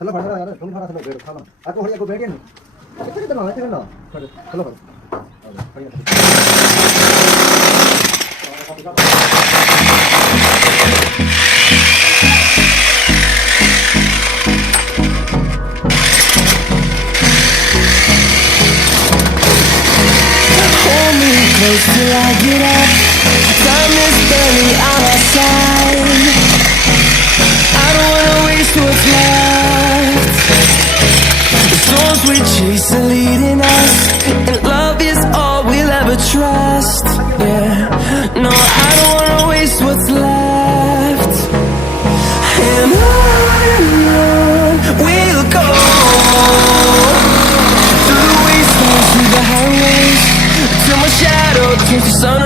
थल्लो फड़ यार तुम फड़ा थल्लो बैठ खाना आ को हड़िया को बैठ गया नहीं कितने दिन आते ना फड़ थल्लो फड़ Hold me close till I get up. Time is barely on our side. I don't wanna waste what's left. The storms we chase are leading us, and love is all we'll ever trust. Yeah, no, I don't wanna waste what's left. And on we'll go, through the wastelands, through the highways, till my shadow turns to sun